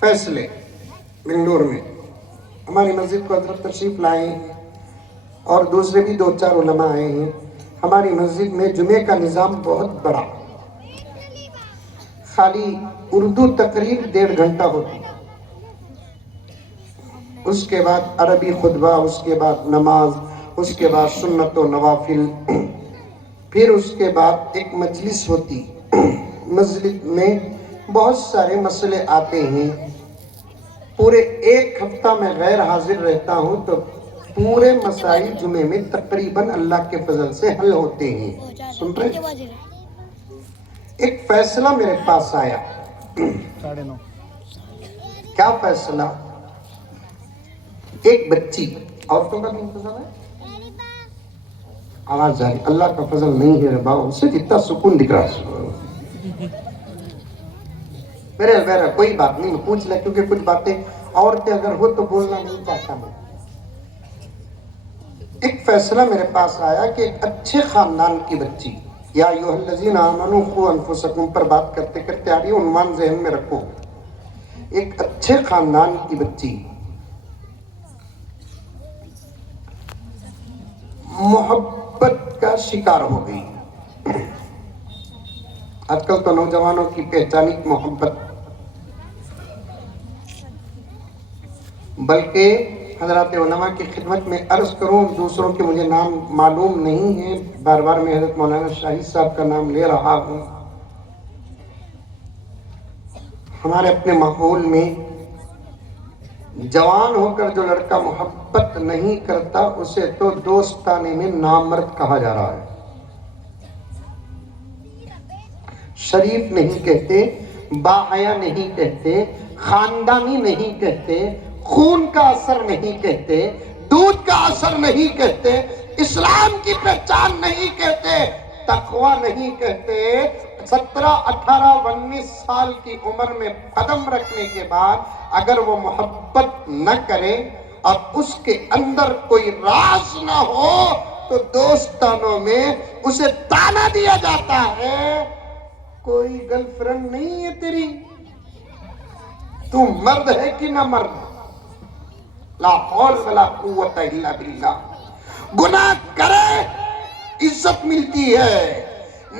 فیصلے بنگلور میں ہماری مسجد کو حضرت تشریف لائے ہیں اور دوسرے بھی 2-4 علماء آئے ہیں۔ ہماری مسجد میں جمعے کا نظام بہت بڑا، خالی اردو تقریر 1.5 گھنٹہ ہوتی، اس کے بعد عربی خطبہ، اس کے بعد نماز، اس کے بعد سنت و نوافل، پھر اس کے بعد ایک مجلس ہوتی۔ مسجد میں بہت سارے مسئلے آتے ہیں، پورے 1 ہفتہ میں غیر حاضر رہتا ہوں تو پورے مسائل جمعے میں تقریباً اللہ کے فضل سے حل ہوتے ہیں۔ سن رہے ہیں؟ ایک فیصلہ میرے پاس آیا۔ کیا فیصلہ؟ ایک بچی، عورتوں کا بھی انتظام ہے، آواز آئی، اللہ کا فضل نہیں ہے ربا، اس سے جتنا سکون دکھ رہا ہے۔ میرے کوئی بات نہیں، میں پوچھ لیں کیونکہ کچھ باتیں عورتیں اگر ہو تو بولنا نہیں چاہتا میں۔ ایک فیصلہ میرے پاس آیا کہ ایک اچھے خاندان کی بچی، یا ایھا الذین آمنوا قوا انفسکم پر بات کرتے کرتے آ رہی ہے، عنوان ذہن میں رکھو، ایک اچھے خاندان کی بچی محبت کا شکار ہو گئی۔ آج کل تو نوجوانوں کی پہچانی محبت، بلکہ حضرات علماء کی خدمت میں عرض کروں، دوسروں کے مجھے نام معلوم نہیں ہے، بار بار میں حضرت مولانا شاہد صاحب کا نام لے رہا ہوں، ہمارے اپنے ماحول میں جوان ہو کر جو لڑکا محبت نہیں کرتا اسے تو دوستانے میں نامرد کہا جا رہا ہے۔ شریف نہیں کہتے، باحیا نہیں کہتے، خاندانی نہیں کہتے، خون کا اثر نہیں کہتے، دودھ کا اثر نہیں کہتے، اسلام کی پہچان نہیں کہتے، تقوی نہیں کہتے۔ 17، 18، 19 سال کی عمر میں قدم رکھنے کے بعد اگر وہ محبت نہ کرے اور اس کے اندر کوئی راز نہ ہو تو دوستانوں میں اسے تانا دیا جاتا ہے، کوئی گرل فرینڈ نہیں ہے تیری، تو مرد ہے کہ نہ مرد؟ لا حول ولا قوت الا باللہ۔ گناہ کرے عزت ملتی ہے،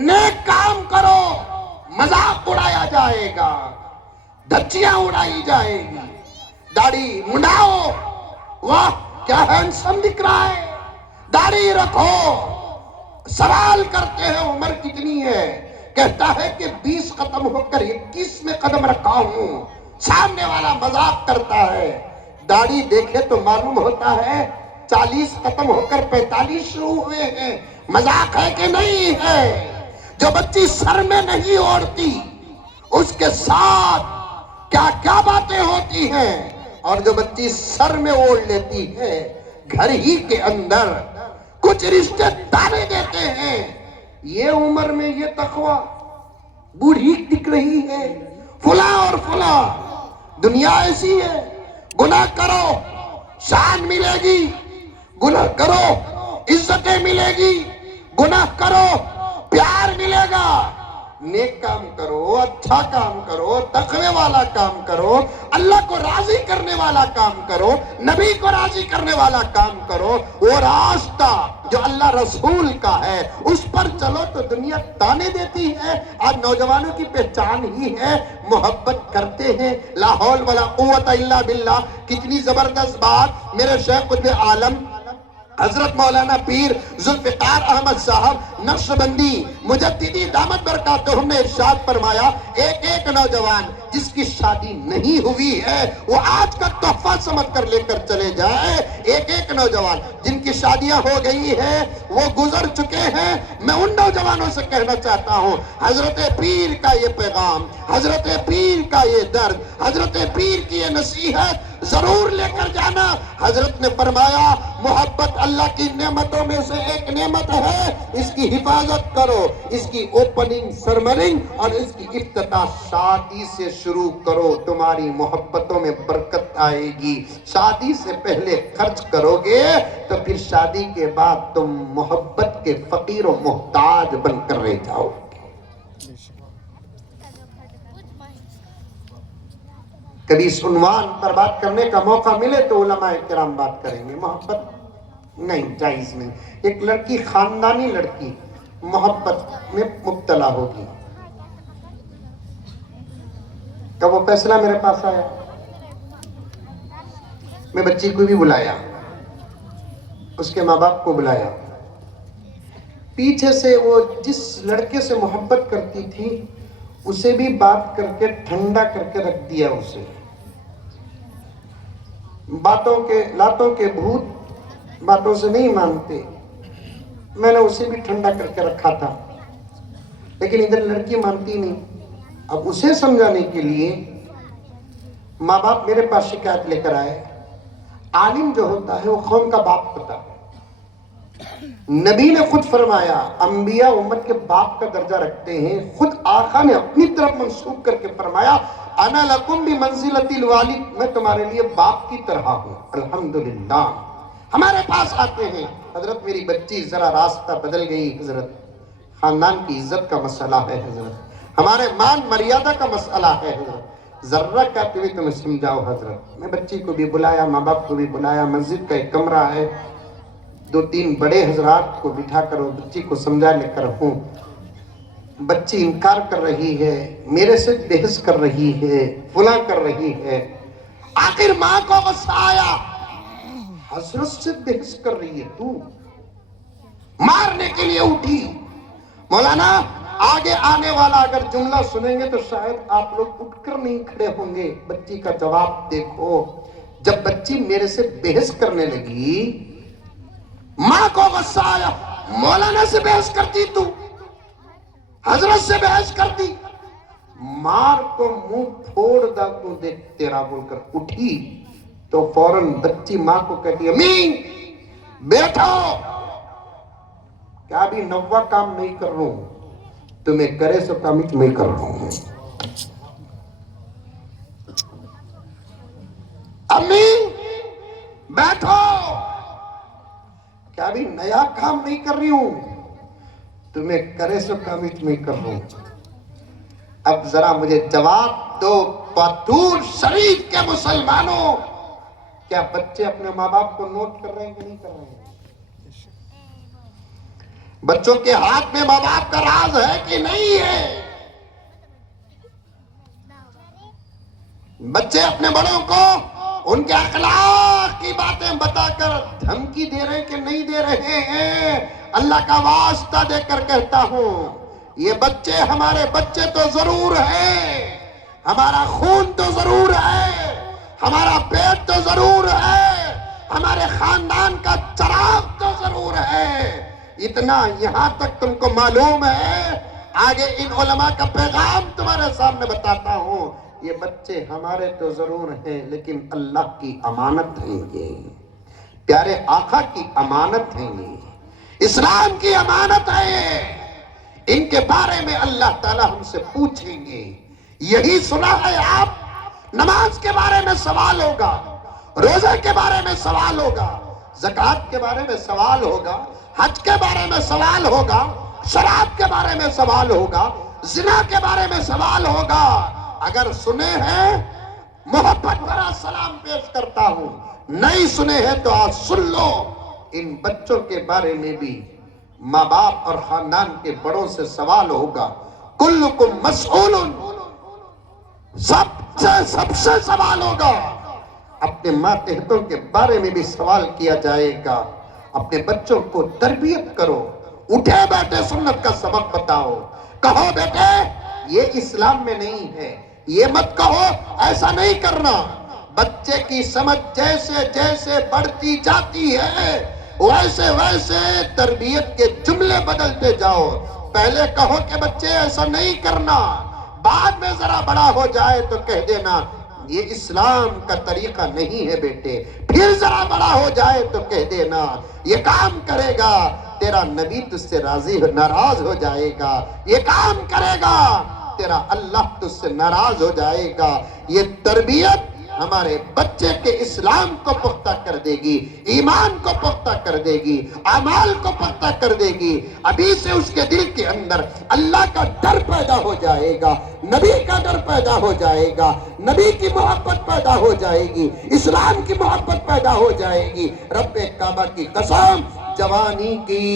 نیک کام کرو مذاق اڑایا جائے گا، دھچیاں اڑائی جائے گی، داڑھی منڈاؤ، واہ کیا ہینڈسم دکھ رہا ہے، داڑھی رکھو، سوال کرتے ہیں عمر کتنی ہے، کہتا ہے کہ 20 ختم ہو کر 21 میں قدم رکھا ہوں، سامنے والا مذاق کرتا ہے، داڑھی دیکھے تو معلوم ہوتا ہے 40 ختم ہو کر 45 شروع ہوئے ہیں، مذاق ہے کہ نہیں ہے؟ جو بچی سر میں نہیں اوڑھتی اس کے ساتھ کیا کیا باتیں ہوتی ہیں، اور جو بچی سر میں اوڑھ لیتی ہے گھر ہی کے اندر کچھ رشتے تانے دیتے ہیں۔ یہ عمر میں یہ تقوی، بوڑھی دکھ رہی ہے، فلاں اور فلاں، دنیا ایسی ہے، گناہ کرو شان ملے گی، گناہ کرو عزتیں ملے گی، گناہ کرو پیار ملے گا، نیک کام کرو، اچھا کام کرو، تقوی والا کام کرو، اللہ کو راضی کرنے والا کام کرو، نبی کو راضی کرنے والا کام کرو، وہ راستہ جو اللہ رسول کا ہے اس پر چلو تو دنیا تانے دیتی ہے۔ آج نوجوانوں کی پہچان ہی ہے محبت کرتے ہیں، لا حول ولا قوت الا باللہ۔ کتنی زبردست بات میرے شیخ قطب عالم حضرت مولانا پیر ذوالفقار احمد صاحب نقشبندی مجددی دامت برکاتہم نے ارشاد فرمایا، ایک ایک نوجوان جس کی شادی نہیں ہوئی ہے وہ آج کا تحفہ سمجھ کر لے کر چلے جائے، ایک ایک نوجوان جن کی شادیاں ہو گئی ہیں وہ گزر چکے ہیں، میں ان نوجوانوں سے کہنا چاہتا ہوں حضرت پیر کا یہ پیغام، حضرت پیر کا یہ درد، حضرت پیر کی یہ نصیحت ضرور لے کر جانا۔ حضرت نے فرمایا محبت اللہ کی نعمتوں میں سے ایک نعمت ہے، اس کی حفاظت کرو، اس کی اوپننگ سرمننگ اور اس کی افتتاح شادی سے شروع کرو، تمہاری محبتوں میں برکت آئے گی۔ شادی سے پہلے خرچ کرو گے تو پھر شادی کے بعد تم محبت کے فقیر و محتاج بن کر رہ جاؤ۔ کبھی اس عنوان پر بات کرنے کا موقع ملے تو علماء کرام بات کریں گے۔ محبت نہیں، جائز نہیں۔ ایک لڑکی، خاندانی لڑکی محبت میں مبتلا ہوگی، کب وہ فیصلہ میرے پاس آیا، میں بچی کو بھی بلایا، اس کے ماں باپ کو بلایا، پیچھے سے وہ جس لڑکے سے محبت کرتی تھی اسے بھی بات کر کے ٹھنڈا کر کے رکھ دیا، اسے لاتوں کے بھوت باتوں سے نہیں مانتے، میں نے اسے بھی ٹھنڈا کر کے رکھا تھا، لیکن ادھر لڑکی مانتی نہیں۔ اب اسے سمجھانے کے لیے ماں باپ میرے پاس شکایت لے کر آئے۔ عالم جو ہوتا ہے وہ قوم کا باپ ہوتا ہے، نبی نے خود فرمایا انبیاء امت کے باپ کا درجہ رکھتے ہیں، خود آقا نے اپنی طرف منسوب کر کے فرمایا انا لکم بمنزلۃ الوالد، میں تمہارے لیے باپ کی طرح ہوں۔ الحمدللہ ہمارے پاس آتے ہیں، حضرت میری بچی ذرا راستہ بدل گئی حضرت، خاندان کی عزت کا مسئلہ ہے حضرت، ہمارے مان مریادہ کا مسئلہ ہے حضرت، ذرہ کہتے ہوئے تمہیں سمجھاؤ حضرت۔ میں بچی کو بھی بلایا، ماں باپ کو بھی بلایا، مسجد کا ایک کمرہ ہے، 2-3 بڑے حضرات کو بٹھا کر وہ بچی کو سمجھا لے کر ہوں۔ بچی انکار کر رہی ہے، میرے سے بحث کر رہی ہے، فلاں کر رہی ہے۔ آخر ماں کو غصہ آیا، حضرت سے بحث کر رہی ہے تو، مارنے کے لیے اٹھی۔ مولانا آگے آنے والا اگر جملہ سنیں گے تو شاید آپ لوگ اٹھ کر نہیں کھڑے ہوں گے۔ بچی کا جواب دیکھو، جب بچی میرے سے بحث کرنے لگی، ماں کو غصہ آیا، مولانا سے بحث کرتی تو، حضرت سے بحث کرتی، مار تو منہ پھوڑ دا تو دیکھ تیرا، بول کر اٹھی تو فوراً بچی ماں کو کہتی، امی بیٹھو، کیا بھی نوا کام نہیں کر رہا ہوں، تمہیں کرے سو کام میں کر رہا ہوں۔ امی بیٹھو، کیا بھی نیا کام نہیں کر رہی ہوں، تمہیں کرے سو کام میں کر رہا ہوں۔ اب ذرا مجھے جواب دو پتور شریف کے مسلمانوں، کیا بچے اپنے ماں باپ کو نوٹ کر رہے ہیں کہ نہیں کر رہے ہیں؟ بچوں کے ہاتھ میں ماں باپ کا راز ہے کہ نہیں ہے؟ بچے اپنے بڑوں کو ان کے اخلاق کی باتیں بتا کر دھمکی دے رہے ہیں کہ نہیں دے رہے ہیں؟ اللہ کا واسطہ دے کر کہتا ہوں، یہ بچے ہمارے بچے تو ضرور ہیں، ہمارا خون تو ضرور ہے، ہمارا پیٹ تو ضرور ہے، ہمارے خاندان کا چراغ تو ضرور ہے۔ اتنا یہاں تک تم کو معلوم ہے، آگے ان علماء کا پیغام تمہارے سامنے بتاتا ہوں، یہ بچے ہمارے تو ضرور ہیں لیکن اللہ کی امانت ہیں، یہ پیارے آقا کی امانت ہیں، یہ اسلام کی امانت ہے، ان کے بارے میں اللہ تعالی ہم سے پوچھیں گے۔ یہی سنا ہے آپ، نماز کے بارے میں سوال ہوگا، روزے کے بارے میں سوال ہوگا، زکوٰۃ کے بارے میں سوال ہوگا، حج کے بارے میں سوال ہوگا، شراب کے بارے میں سوال ہوگا، زنا کے بارے میں سوال ہوگا۔ اگر سنے ہیں محبت بھرا سلام پیش کرتا ہوں، نہیں سنے ہیں تو آج سن لو، ان بچوں کے بارے میں بھی ماں باپ اور خاندان کے بڑوں سے سوال ہوگا۔ کلکم مسئول، سب سے سوال ہوگا، اپنے ماتحتوں کے بارے میں بھی سوال کیا جائے گا۔ اپنے بچوں کو تربیت کرو، اٹھے بیٹھے سنت کا سبق بتاؤ، کہو بیٹے یہ اسلام میں نہیں ہے، یہ مت کہو، ایسا نہیں کرنا۔ بچے کی سمجھ جیسے جیسے بڑھتی جاتی ہے ویسے ویسے تربیت کے جملے بدلتے جاؤ۔ پہلے کہو کہ بچے ایسا نہیں کرنا، بعد میں ذرا بڑا ہو جائے تو کہہ دینا یہ اسلام کا طریقہ نہیں ہے بیٹے، پھر ذرا بڑا ہو جائے تو کہہ دینا یہ کام کرے گا تیرا نبی تجھ سے ناراض ہو جائے گا، یہ کام کرے گا تیرا اللہ تجھ سے ناراض ہو جائے گا۔ یہ تربیت ہمارے بچے کے اسلام کو پختہ کر دے گی، ایمان کو پختہ کر دے گی، اعمال کو پختہ کر دے گی۔ ابھی سے اس کے دل کے اندر اللہ کا ڈر پیدا ہو جائے گا، نبی کا ڈر پیدا ہو جائے گا، نبی کی محبت پیدا ہو جائے گی، اسلام کی محبت پیدا ہو جائے گی۔ رب کعبہ کی قسم، جوانی کی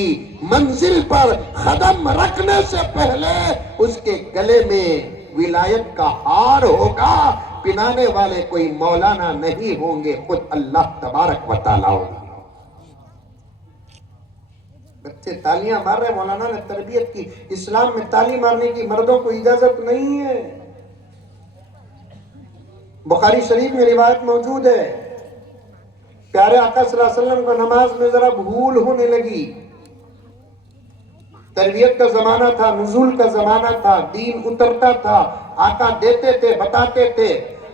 منزل پر قدم رکھنے سے پہلے اس کے گلے میں ولایت کا ہار ہوگا، پہنانے والے کوئی مولانا نہیں ہوں گے، خود اللہ تبارک و تعالیٰ ہوگا۔ بچے تالیاں مار رہے، مولانا نے تربیت کی، اسلام میں تالی مارنے کی مردوں کو اجازت نہیں ہے۔ بخاری شریف میں روایت موجود ہے، پیارے آقا صلی اللہ علیہ وسلم کو نماز میں ذرا بھول ہونے لگی، تربیت کا زمانہ تھا، نزول کا زمانہ تھا، دین اترتا تھا، آقا دیتے تھے، بتاتے تھے۔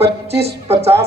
25-50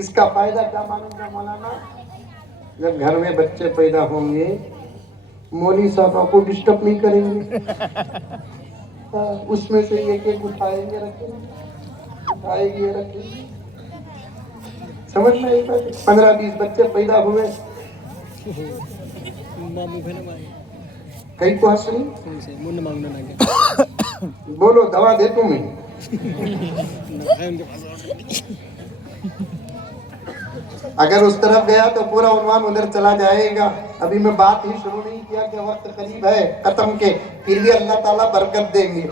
اس کا فائدہ کیا مانیں گے مولانا؟ جب گھر میں بچے پیدا ہوں گے مولوی صاحب کو ڈسٹرب نہیں کریں گے، اس میں سے ایک ایک اٹھائیں گے رکھیں گے، اٹھائیں گے رکھیں گے. سمجھ میں آئی بات؟ 15-20 بچے پیدا ہوئے، کئی کو ہنس رہی؟ بولو دوا دے تم میں. اگر اس طرف گیا تو پورا عنوان ادھر چلا جائے گا. ابھی میں بات ہی شروع نہیں کیا کہ وقت قریب ہے ختم کے، پھر بھی اللہ تعالیٰ برکت دیں گے.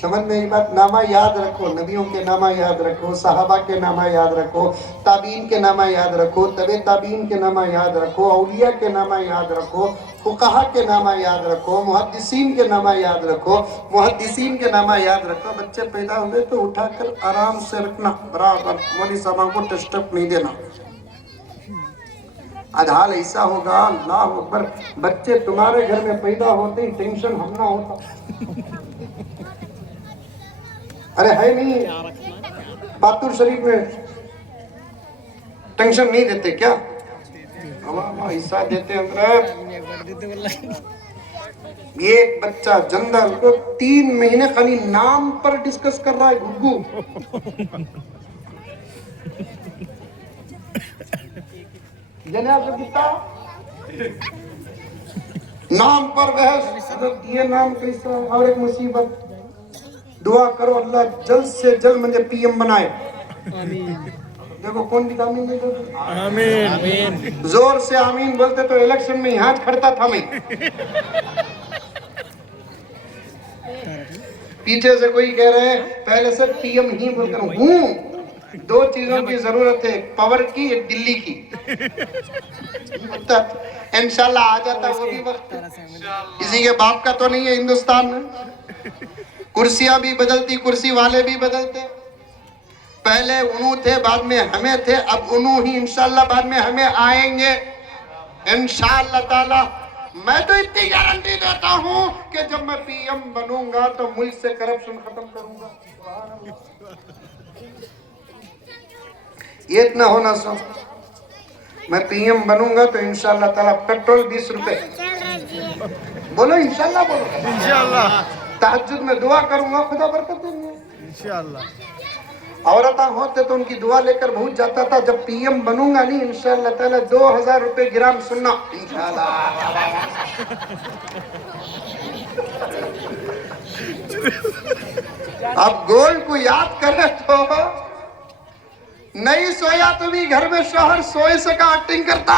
سمجھ میں یہ بات؟ نامہ یاد رکھو، نبیوں کے نامہ یاد رکھو، صحابہ کے نامہ یاد رکھو، تابعین کے نامہ یاد رکھو، تبع تابعین کے نامہ یاد رکھو، اولیاء کے نامہ یاد رکھو، فقہا کے نامہ یاد رکھو، محدثین کے نامہ یاد رکھو، محدثین کے نامہ یاد رکھو. بچے پیدا ہوئے تو اٹھا کر آرام سے رکھنا برابر، مولوی صاحبوں کو ڈسٹرب نہیں دینا. آج حال ایسا ہوگا، اللہ اکبر، بچے تمہارے گھر میں پیدا ہوتے ہی ٹینشن ہم نہ ہوتا. ارے ہے نہیں پاتور شریف میں ٹینشن نہیں دیتے کیا؟ ایسا دیتے حضرت. ایک بچہ جندل کو 3 مہینے خالی نام پر ڈسکس کر رہا ہے. گھگو جناب گتا نام پر بحث، حضرت یہ نام کیسا ہے؟ اور ایک مصیبت. دعا کرو اللہ جلد سے جلد مجھے پی ایم بنائے. دیکھو کون بھی آمین نہیں کرتا. آمین. زور سے آمین بولتے تو الیکشن میں ہاتھ کھڑتا تھا میں. پیچھے سے کوئی کہہ رہے ہیں پہلے سے پی ایم ہی بول کر ہوں. 2 چیزوں کی ضرورت ہے، ایک پاور کی، ایک دلی کی. انشاءاللہ آ جاتا وہ بھی وقت. کسی کے باپ کا تو نہیں ہے ہندوستان میں. کرسیاں بھی بدلتی، کرسی والے بھی بدلتے. پہلے انہوں تھے، بعد میں ہمیں تھے، اب انہوں ہی انشاءاللہ بعد میں ہمیں آئیں گے انشاءاللہ تعالی. میں تو اتنی گارنٹی دیتا ہوں کہ جب میں پی ایم بنوں گا تو ملک سے کرپشن ختم کروں گا. یہ اتنا ہونا سو، میں پی ایم بنوں گا تو انشاءاللہ تعالی پیٹرول 20 روپے. بولو انشاءاللہ، بولو انشاءاللہ. تہجد میں دعا کروں گا، خدا برکت دیں گے انشاءاللہ. عورتاں ہوتے تو ان کی دعا لے کر بہت جاتا تھا. جب پی ایم بنوں گا نہیں انشاءاللہ تعالی 2000 روپے گرام سننا انشاءاللہ. اب گول کو یاد کرے تو نہیں سویا تو بھی گھر میں شوہر سوئے سے کا ایکٹنگ کرتا.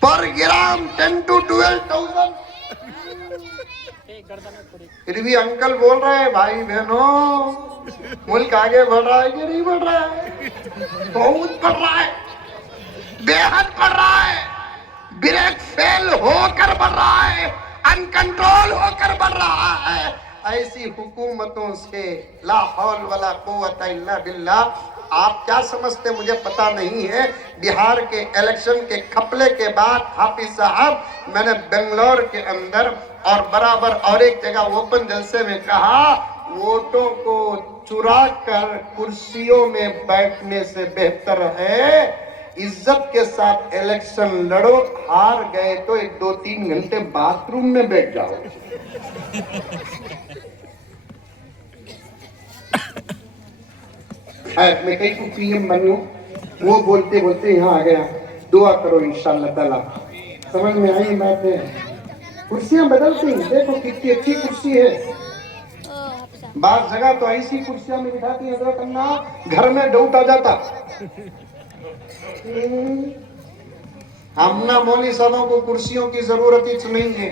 پر گرام 10 to 12,000. پھر بھی انکل بول رہے ہیں بھائی بہنوں ملک آگے بڑھ رہا ہے کہ نہیں بڑھ رہا ہے؟ بہت بڑھ رہا ہے، بے حد بڑھ رہا ہے. بریک فیل ہو کر بڑھ رہا ہے، ان کنٹرول ہو کر بڑھ رہا ہے. ایسی حکومتوں سے لا حول ولا قوت الا باللہ. آپ کیا سمجھتے مجھے پتا نہیں ہے. بہار کے الیکشن کے کھپلے کے بعد حافظ صاحب میں نے بنگلور کے اندر اور برابر اور ایک جگہ اوپن جلسے میں کہا ووٹوں کو چرا کر کرسیوں میں بیٹھنے سے بہتر ہے عزت کے ساتھ الیکشن لڑو. ہار گئے تو 1-2-3 گھنٹے باتھ روم میں بیٹھ جاؤ. میں کئی کو پی ایم بنوں، وہ بولتے بولتے یہاں آ گیا. دعا کرو انشاءاللہ تعالی. سمجھ میں آئی بات ہے؟ کرسیاں بدلتی ہیں، دیکھو کتنی اچھی کرسی ہے. بعض جگہ تو ایسی کرسیاں میں بٹھاتی ہیں حضرت اللہ گھر میں ڈاؤٹ آ جاتا. ہم نہ مولوی صاحبوں کو کرسیوں کی ضرورت ہی نہیں ہے.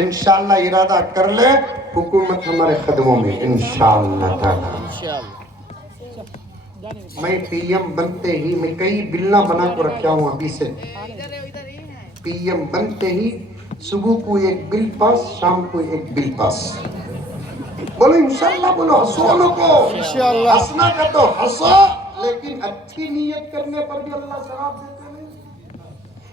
انشاءاللہ ارادہ کر لے حکومت ہمارے قدموں میں انشاءاللہ تعالی. میں پی ایم بنتے ہی میں کئی بلّا بنا کو رکھا ہوں ابھی سے. پی ایم بنتے ہی صبح کو ایک بل پاس، شام کو ایک بل پاس. بولو انشاءاللہ، بولو ہنسو لوگو. ہنسنا کا تو ہنسو، لیکن اچھی نیت کرنے پر بھی اللہ ثواب دیتے ہیں.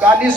40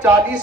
40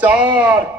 4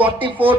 44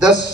10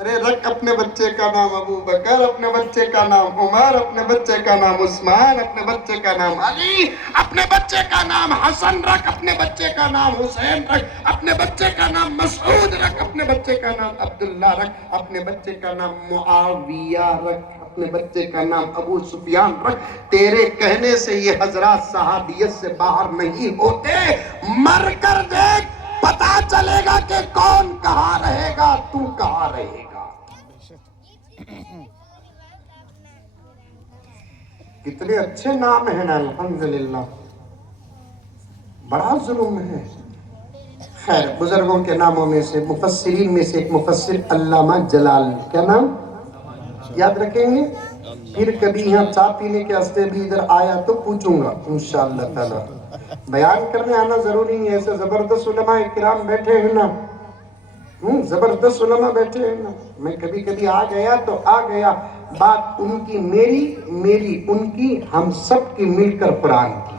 ارے رکھ اپنے بچے کا نام ابو بکر، اپنے بچے کا نام عمر، اپنے بچے کا نام عثمان، اپنے بچے کا نام علی، اپنے بچے کا نام حسن رکھ، اپنے بچے کا نام حسین رکھ، اپنے بچے کا نام مسعود رکھ، اپنے بچے کا نام عبداللہ رکھ، اپنے بچے کا نام معاویہ رکھ، اپنے بچے کا نام ابو سفیان رکھ۔ تیرے کہنے سے یہ حضرات صحابیت سے باہر نہیں ہوتے، مر کر دیکھ، پتا چلے گا کہ کون کہاں رہے گا، تو کہاں رہے گا۔ کتنے اچھے نام ہیں نا، الحمدللہ۔ بڑا ظلم ہے۔ خیر، بزرگوں کے ناموں میں سے، مفسرین میں سے ایک مفسر علامہ جلال، کیا نام یاد رکھیں گے؟ پھر کبھی یہاں چائے پینے کے واسطے بھی ادھر آیا تو پوچھوں گا انشاءاللہ تعالی۔ بیان کرنے آنا ضروری نہیں ہے، ایسے زبردست علماء کرام بیٹھے ہیں نا، زبردست علماء بیٹھے ہیں نا۔ میں کبھی کبھی آ گیا تو آ گیا، بات ان کی میری ان کی، ہم سب کی مل کر قرآن کی۔